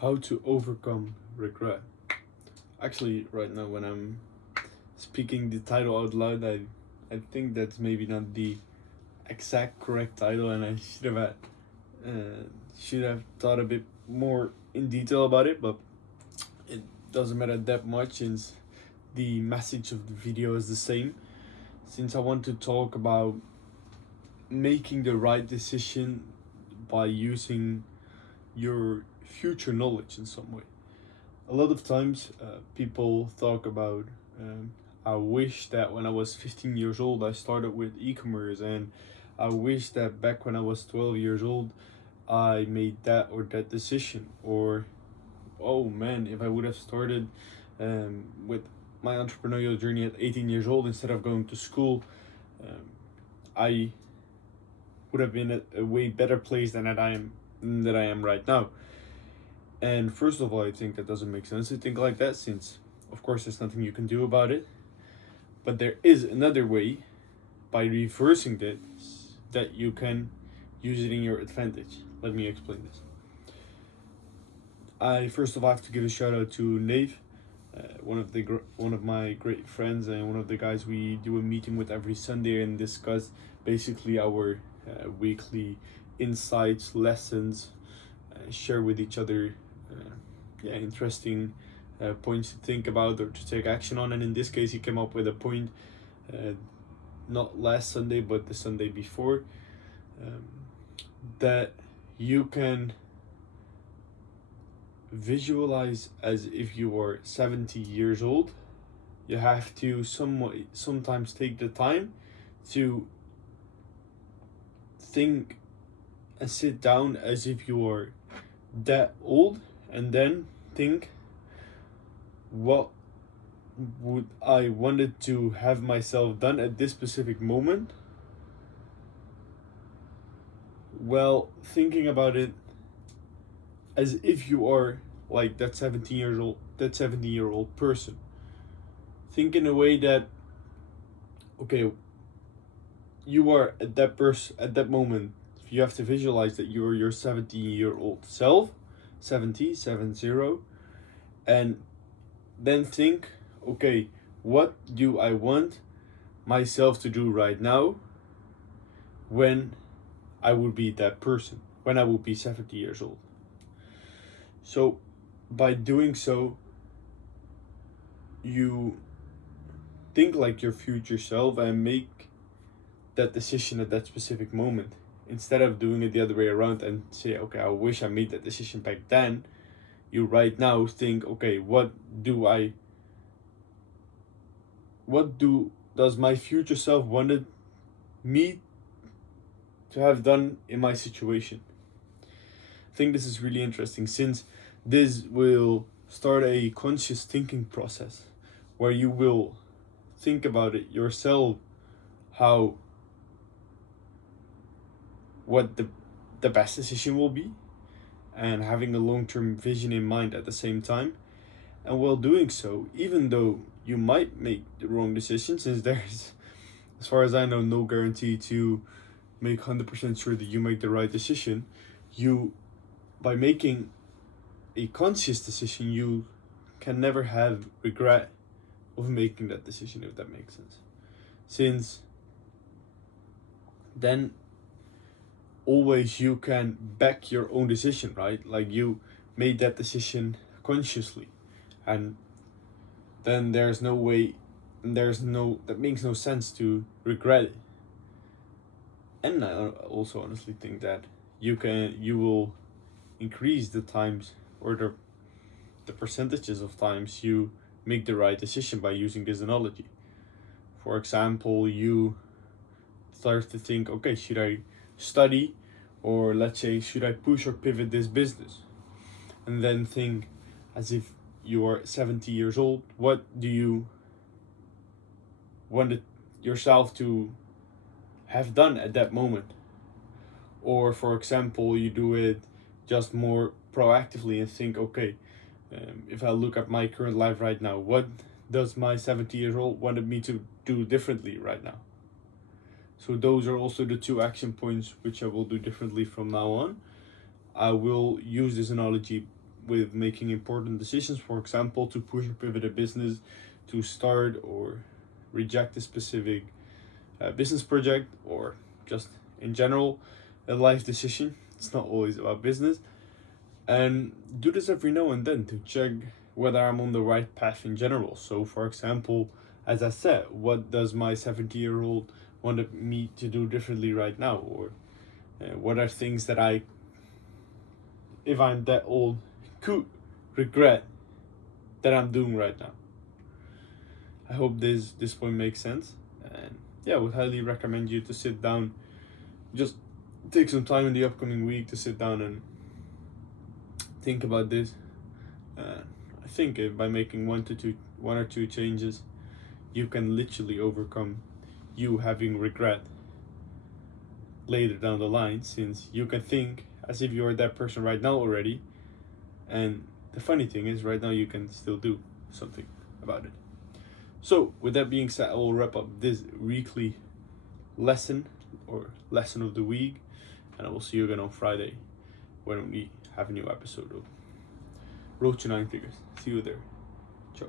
How to overcome regret. Actually, right now when I'm speaking the title out loud, I think that's maybe not the exact correct title, and I uh, should have thought a bit more in detail about it. But it doesn't matter that much since the message of the video is the same. Since I want to talk about making the right decision by using your future knowledge in some way. A lot of times people talk about I wish that when I was 15 years old I started with e-commerce, and I wish that back when I was 12 years old I made that or that decision, or oh man, if I would have started with my entrepreneurial journey at 18 years old instead of going to school, um, I would have been a way better place than I am right now. And first of all, I think that doesn't make sense to think like that, since of course there's nothing you can do about it. But there is another way, by reversing this, that you can use it in your advantage. Let me explain this. I first of all have to give a shout out to Nave, one of my great friends and one of the guys we do a meeting with every Sunday and discuss basically our weekly insights, lessons, share with each other interesting points to think about or to take action on. And in this case, he came up with a point, not last Sunday, but the Sunday before, um, that you can visualize as if you were 70 years old. You have to sometimes take the time to think and sit down as if you are that old, and then think, what would I wanted to have myself done at this specific moment? Well, thinking about it as if you are like that 70-year-old person. Think in a way that, okay, you are at that moment. You have to visualize that you are your 70-year-old self, 70, and then think, okay, what do I want myself to do right now when I would be that person, when I would be 70 years old? So by doing so, you think like your future self and make that decision at that specific moment, instead of doing it the other way around and say, okay, I wish I made that decision back then. You right now think, okay, does my future self wanted me to have done in my situation? I think this is really interesting, since this will start a conscious thinking process where you will think about it yourself, how what the best decision will be, and having a long-term vision in mind at the same time. And while doing so, even though you might make the wrong decision, since there's, as far as I know, no guarantee to make 100% sure that you make the right decision, you, by making a conscious decision, you can never have regret of making that decision, if that makes sense. Since then always you can back your own decision, right? Like you made that decision consciously, and then that makes no sense to regret it. And I also honestly think that you will increase the times, or the percentages of times you make the right decision by using this analogy. For example, you start to think, okay, should I study, or let's say, should I push or pivot this business? And then think, as if you are 70 years old, what do you want yourself to have done at that moment? Or for example, you do it just more proactively and think, okay, if I look at my current life right now, what does my 70 years old wanted me to do differently right now? So those are also the two action points which I will do differently from now on. I will use this analogy with making important decisions, for example, to push or pivot a business, to start or reject a specific business project, or just in general a life decision. It's not always about business. And do this every now and then to check whether I'm on the right path in general. So, for example, as I said, what does my 70-year-old want me to do differently right now? Or what are things that I, if I'm that old, could regret that I'm doing right now? I hope this point makes sense. And yeah, I would highly recommend you to sit down, just take some time in the upcoming week to sit down and think about this. I think by making one or two changes, you can literally overcome you having regret later down the line, since you can think as if you are that person right now already. And the funny thing is, right now you can still do something about it. So with that being said, I will wrap up this weekly lesson or lesson of the week, and I will see you again on Friday when we have a new episode of Road to Nine Figures. See you there. Ciao.